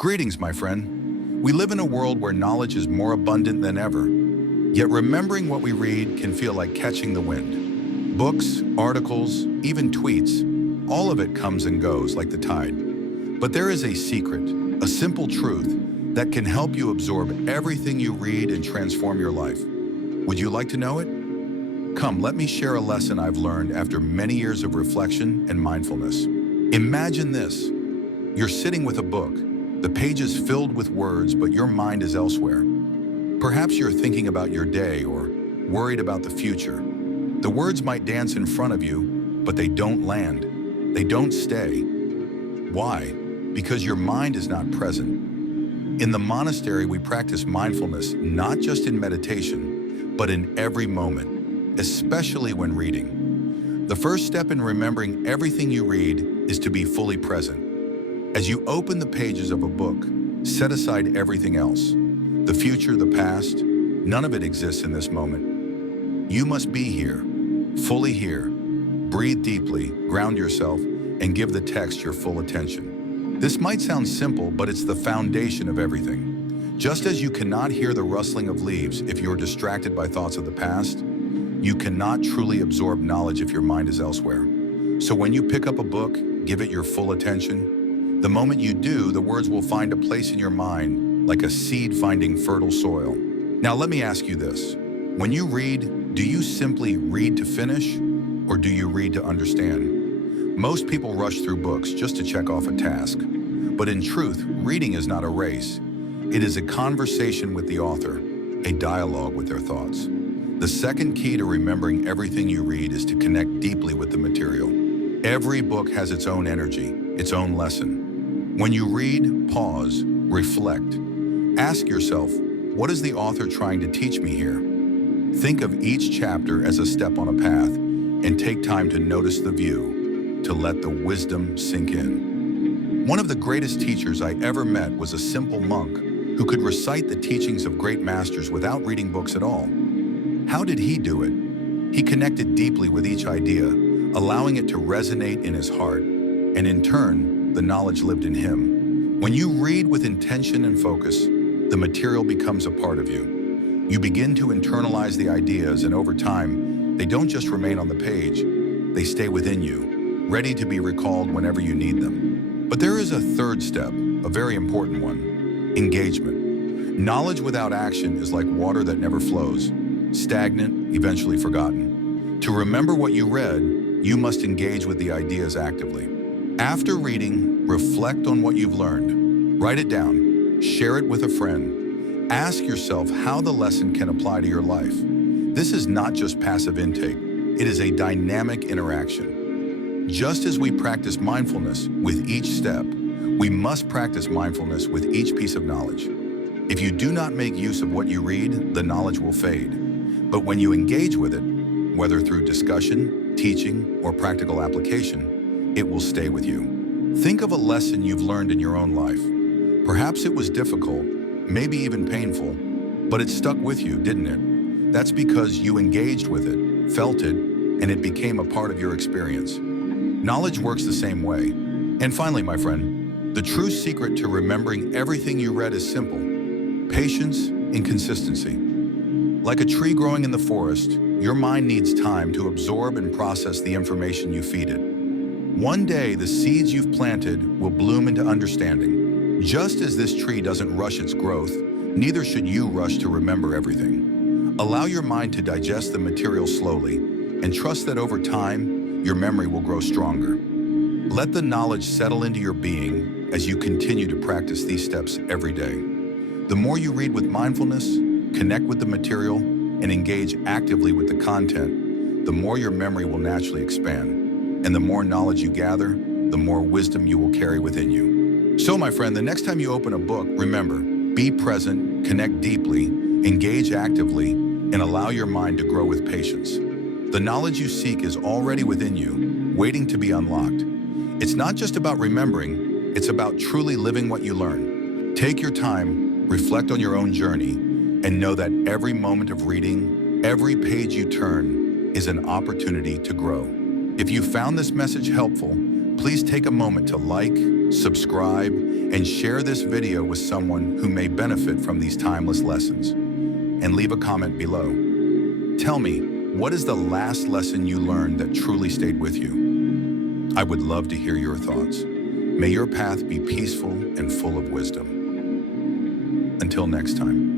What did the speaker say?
Greetings, my friend. We live in a world where knowledge is more abundant than ever. Yet remembering what we read can feel like catching the wind. Books, articles, even tweets, all of it comes and goes like the tide. But there is a secret, a simple truth that can help you absorb everything you read and transform your life. Would you like to know it? Come, let me share a lesson I've learned after many years of reflection and mindfulness. Imagine this. You're sitting with a book. The page is filled with words, but your mind is elsewhere. Perhaps you're thinking about your day or worried about the future. The words might dance in front of you, but they don't land. They don't stay. Why? Because your mind is not present. In the monastery, we practice mindfulness not just in meditation, but in every moment, especially when reading. The first step in remembering everything you read is to be fully present. As you open the pages of a book, set aside everything else. The future, the past, none of it exists in this moment. You must be here, fully here. Breathe deeply, ground yourself, and give the text your full attention. This might sound simple, but it's the foundation of everything. Just as you cannot hear the rustling of leaves if you're distracted by thoughts of the past, you cannot truly absorb knowledge if your mind is elsewhere. So when you pick up a book, give it your full attention. The moment you do, the words will find a place in your mind, like a seed finding fertile soil. Now let me ask you this. When you read, do you simply read to finish, or do you read to understand? Most people rush through books just to check off a task. But in truth, reading is not a race. It is a conversation with the author, a dialogue with their thoughts. The second key to remembering everything you read is to connect deeply with the material. Every book has its own energy, its own lesson. When you read, pause, reflect. Ask yourself, what is the author trying to teach me here? Think of each chapter as a step on a path and take time to notice the view, to let the wisdom sink in. One of the greatest teachers I ever met was a simple monk who could recite the teachings of great masters without reading books at all. How did he do it? He connected deeply with each idea, allowing it to resonate in his heart, and in turn, the knowledge lived in him. When you read with intention and focus, the material becomes a part of you. You begin to internalize the ideas, and over time, they don't just remain on the page, they stay within you, ready to be recalled whenever you need them. But there is a third step, a very important one: engagement. Knowledge without action is like water that never flows, stagnant, eventually forgotten. To remember what you read, you must engage with the ideas actively. After reading, reflect on what you've learned. Write it down, share it with a friend. Ask yourself how the lesson can apply to your life. This is not just passive intake, it is a dynamic interaction. Just as we practice mindfulness with each step, we must practice mindfulness with each piece of knowledge. If you do not make use of what you read, the knowledge will fade. But when you engage with it, whether through discussion, teaching, or practical application, it will stay with you. Think of a lesson you've learned in your own life. Perhaps it was difficult, maybe even painful, but it stuck with you, didn't it? That's because you engaged with it, felt it, and it became a part of your experience. Knowledge works the same way. And finally, my friend, the true secret to remembering everything you read is simple: patience and consistency. Like a tree growing in the forest, your mind needs time to absorb and process the information you feed it. One day, the seeds you've planted will bloom into understanding. Just as this tree doesn't rush its growth, neither should you rush to remember everything. Allow your mind to digest the material slowly, and trust that over time, your memory will grow stronger. Let the knowledge settle into your being as you continue to practice these steps every day. The more you read with mindfulness, connect with the material, and engage actively with the content, the more your memory will naturally expand. And the more knowledge you gather, the more wisdom you will carry within you. So, my friend, the next time you open a book, remember, be present, connect deeply, engage actively, and allow your mind to grow with patience. The knowledge you seek is already within you, waiting to be unlocked. It's not just about remembering, it's about truly living what you learn. Take your time, reflect on your own journey, and know that every moment of reading, every page you turn, is an opportunity to grow. If you found this message helpful, please take a moment to like, subscribe, and share this video with someone who may benefit from these timeless lessons. And leave a comment below. Tell me, what is the last lesson you learned that truly stayed with you? I would love to hear your thoughts. May your path be peaceful and full of wisdom. Until next time.